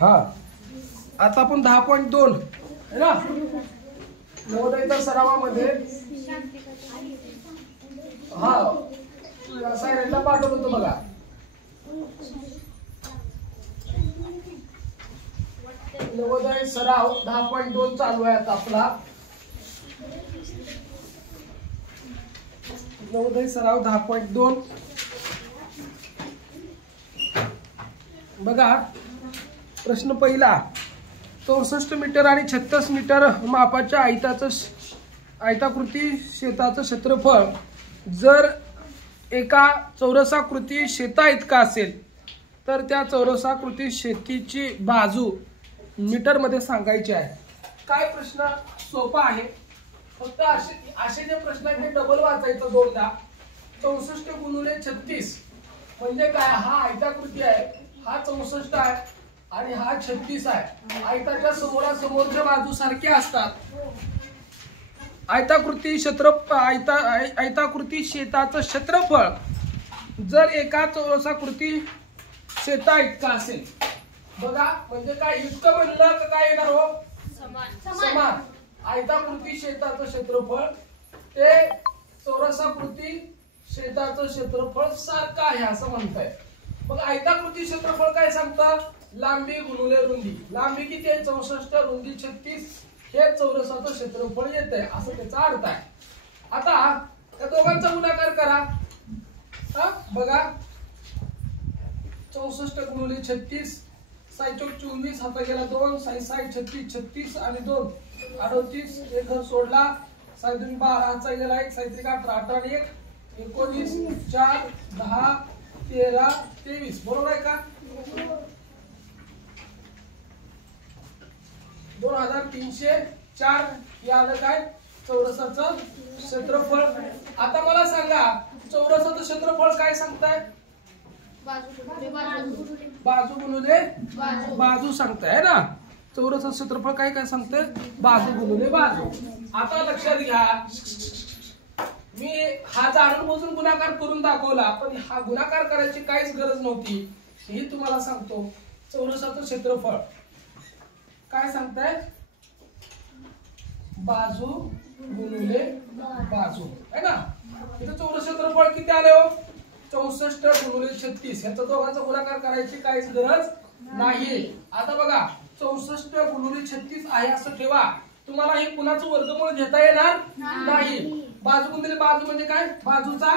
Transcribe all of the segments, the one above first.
हा आता आपण 10.2 है ना नवोदयच्या सरावामध्ये हा सायलेंटला पाठवत होतो बघा. नवोदय सराव 10.2 चालू आहे आता आपला. नवोदय सराव 10.2 बघा. प्रश्न पहिला 64 मीटर आणि 36 मीटर मापाच्या आयताकृती शेताचं क्षेत्रफळ जर एका चौरसाकृती शेता इतका असेल तर त्या चौरसाकृती शेतीची बाजू मीटर मध्ये सांगायची आहे. काय प्रश्न सोपा आहे. फक्त असे जे प्रश्न आहेत ते डबल वाचायचं दोनदा. 64 गुणिले 36 म्हणजे काय. हा आयताकृती आहे, हा 64 आहे आणि हा 36 आहे. आयताच्या समोरासमोरच्या बाजू सारख्या असतात. आयताकृती शेताचं क्षेत्रफळ जर एका चौरसाकृती शेता इतका असेल. बघा म्हणजे काय इतकं म्हणलं तर काय येणार हो समान. आयताकृती शेताचं क्षेत्रफळ ते चौरसाकृती शेताचं क्षेत्रफळ सारखं आहे असं म्हणताय. मग आयताकृती क्षेत्रफळ काय सांगतं. लांबी गुणिले रुंदी. लांबी किती आहे 64, रुंदी 36. हे चौरसाचं क्षेत्रफळ येत आहे असं त्याचा अर्थ आहे. आता त्या दोघांचा गुणाकार करा. बघा 64 गुणिले 36 साई चौक 24 हाता गेला 2 साई 36 36 आणि 2 38 एक घर सोडला. साई 2 12 हातचा गेला 1 साई 3 18 18 आणि 1 19 4 10 13 23 बरोबर आहे का. 2304 हे आलं काय चौरसाचं क्षेत्रफळ. आता मला सांगा चौरसाचं क्षेत्रफळ काय सांगताय. बाजू गुणिले बाजू सांगताय ना. चौरसाचं क्षेत्रफळ काय काय सांगतंय. बाजू गुणिले बाजू. आता लक्षात घ्या मी हा जाणून बुजून गुणाकार करून दाखवला पण हा गुणाकार करायची काहीच गरज नव्हती. हे तुम्हाला सांगतो. चौरसाचं क्षेत्रफळ काय सांगताय. बाजू गुणिले बाजू है ना. इथं चौरस क्षेत्रफळ किती आले हो 64 गुणिले 36. याचा दोघांचा गुणाकार करायची काहीच गरज नाही. आता बघा 64 गुणिले 36 आहे असं ठेवा. तुम्हाला हे कुणाचं वर्गमूळ घेता येणार नाही. बाजू गुणिले बाजू म्हणजे काय बाजूचा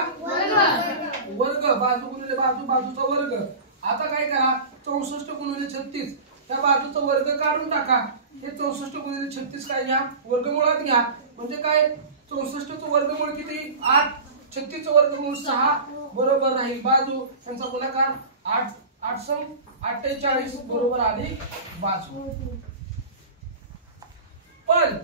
वर्ग. बाजू गुणिले बाजू बाजूचा वर्ग. आता काय करा 64 गुणिले 36 त्या बाजूचा वर्ग काढून टाका. हे 64 गुणिले 36 काय घ्या वर्गमुळात घ्या. म्हणजे काय 64 चं वर्गमूळ किती 8. 36 चं वर्गमूळ 6 बरोबर राहील. बाजू त्यांचा गुणाकार 8 8 48 बरोबर आली बाजू. पण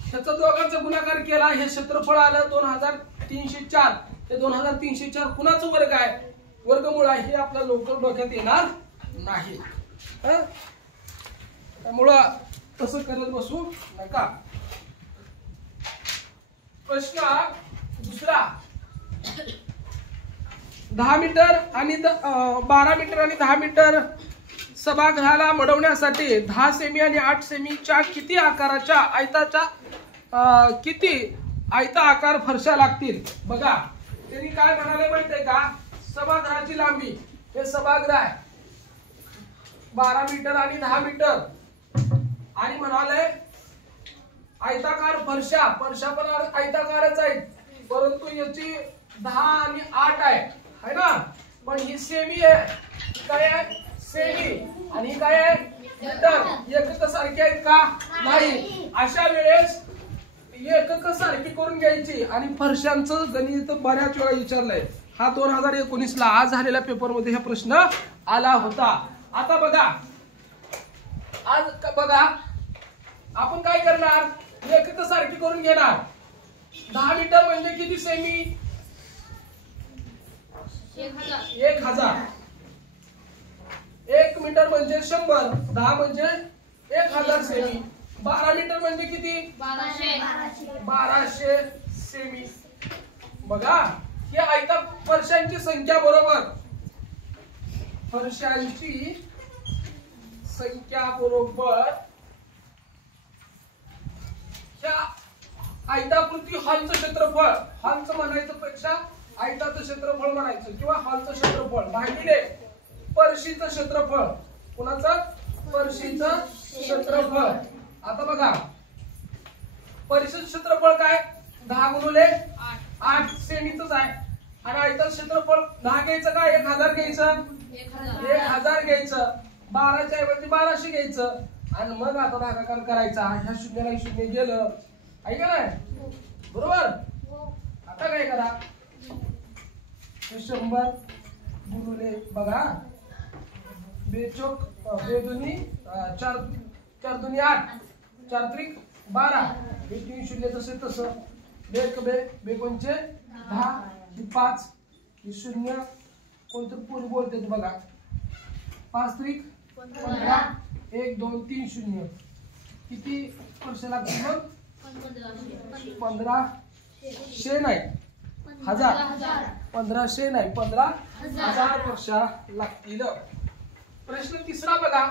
ह्याचा दोघांचा गुणाकार केला हे क्षेत्रफळ आलं 2304. ते 2304 कुणाचं वर्ग आहे वर्गमूळ आहे हे आपल्या लवकर डोक्यात येणार नाही. त्यामुळं तसं करत बसू नका. प्रश्न दुसरा 10 मीटर आणि 12 मीटर आणि 10 मीटर सभागृहाला मडवण्यासाठी 10 सेमी आणि 8 सेमीच्या किती आकाराच्या किती आयता आकार फरशा लागतील. बघा त्यांनी काय म्हणाले माहितीये का. सभागृहाची लांबी हे सभागृह आहे 12 मीटर आणि 10 मीटर आणि म्हणाले आयताकार फरशा पण आयताकारच आहेत परंतु याची 10 आणि 8 आहे ना. पण ही सेमी आहे काय आहे सेमी आणि काय आहे मीटर. एकक सारखी आहेत का नाही. अशा वेळेस एकक सारखी करून घ्यायची. आणि फरशांचं गणित बऱ्याच वेळा विचारलंय. हा 2019 ला आज झालेल्या पेपर मध्ये हा प्रश्न आला होता. आता बघा आज बघा आपण काय करणार एकक सारखी करून घेणार. 10 मीटर म्हणजे किती सेमी 1000. 1 मीटर म्हणजे 100. 10 म्हणजे 1000 सेमी. 12 मीटर म्हणजे किती 1200 सेमी. बघा ही आयता फरशांची संख्या बरोबर फरशांची संख्या बरोबर ह्या आयताकृती हॉलचं क्षेत्रफळ, हॉलचं म्हणायचं पेक्षा आयताचं क्षेत्रफळ म्हणायचं किंवा हॉलचं क्षेत्रफळ भागिले परशीचं क्षेत्रफळ. कुणाचं? परशीचं क्षेत्रफळ. आता बघा परशीचं क्षेत्रफळ काय? 10 गुणिले 8 सेमीचंच आहे. आणि आयताचं क्षेत्रफळ 10 घ्यायचं का 1000 घ्यायचं? 1000 घ्यायचं. 12च्या ऐवजी 1200 घ्यायचं. आणि मग आता भागाकार करायचा. ह्या शून्याला शून्य गेलं आहे का नाही? बरोबर. आता काय करा 100 गुणिले बघा बेचोक बेदुनी 4 दूनी 8 4 त्रिक 12 हे 3 शून्य जसे तसं बेक बे कोणचे 10 ही 5 ही 0 कोणतं पूर्व बोलते बघा 5 त्रिक 15 1 2 3 0 किती वर्ष लागतील मग 1500 नाही 1000 1500 नाही 15000 वर्ष लागतील. प्रश्न तिसरा बघा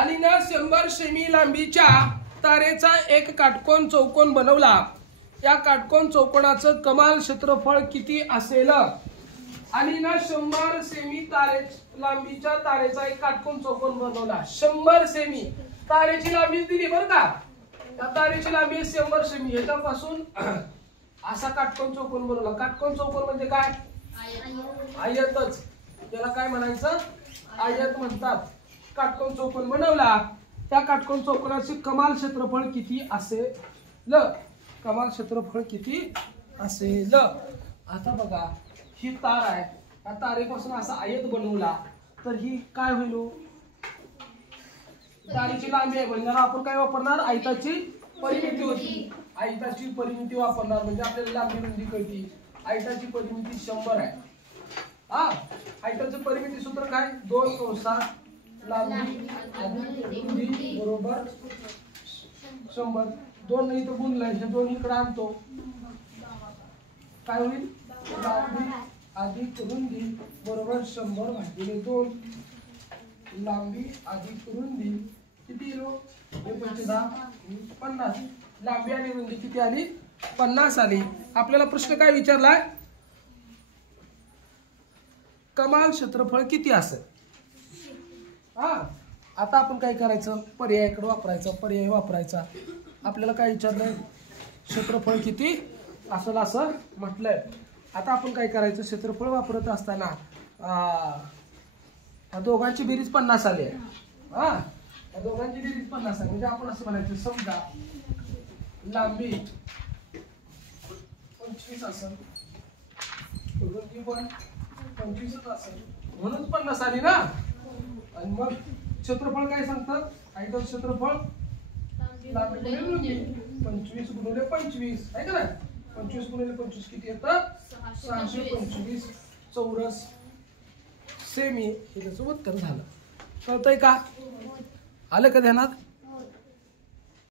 अलीनं 100 सेमी लांबीच्या तारेचा एक काटकोन चौकोन बनवला. या काटकोन चौकोनाचं कमाल क्षेत्रफळ किती असेल? अलीनं 100 सेमी लांबीच्या तारेचा एक काटकोन चौकोन बनवला. 100 सेमी तारेची लांबी दिली बरं का. त्या तारेची लांबी 100 सेमी. याच्यापासून असा काटकोन चौकोन बनवला. काटकोन चौकोन म्हणजे काय? आयतच. त्याला काय म्हणायचं? आयत म्हणतात. काटकोन चौकोन बनवला. त्या काटकोन चौकोनाचे कमाल क्षेत्रफळ किती असेल? कमाल क्षेत्रफळ किती असेल? आता बघा ही तार आहे. या तारेपासून असा आयत बनवला तर ही काय होईल? तारेची लांबी आहे म्हणजे आपण काय वापरणार? आयताची परिमिती होती. आयताची परिमिती वापरणार म्हणजे आपल्याला लांबी रुंदी कळती. आयताची परिमिती 100 आहे. हा आयताचं परिमिती सूत्र काय? 2 कंसात लांबी अधिक रुंदी बरोबर 100. 2 नाही तर गुणलं हे 2 इकडे आणतो काय होईल? लांबी अधिक रुंदी बरोबर 100 भागिले 2. लांबी अधिक रुंदी किती येलो? 50. लांबी आणि रुंदी किती आली? 50 आली. आपल्याला प्रश्न काय विचारलाय? कमाल क्षेत्रफळ किती असेल? हा आता आपण काय करायचं? पर्यायाकडे वापरायचं. पर्याय वापरायचा. आपल्याला काय विचारलंय? क्षेत्रफळ किती असेल असं म्हटलंय. आता आपण काय करायचं? क्षेत्रफळ वापरत असताना दोघांची बेरीज 50 आली आहे. हा या दोघांची बेरीज 50 आहे म्हणजे आपण असं म्हणायचं समजा लांबी 25 असेल रुंदी पण 25च असेल म्हणून 50 आली ना. आणि मग क्षेत्रफळ काय सांगतात? आयताचं क्षेत्रफळ लांबी गुणिले रुंदी 25 गुणिले 25 आहे का नाही? 25 गुणिले 25 किती येतं? 625 चौरस सेमी. हे त्याचं उत्तर झालं. कळतंय का? आलं का ध्यानात?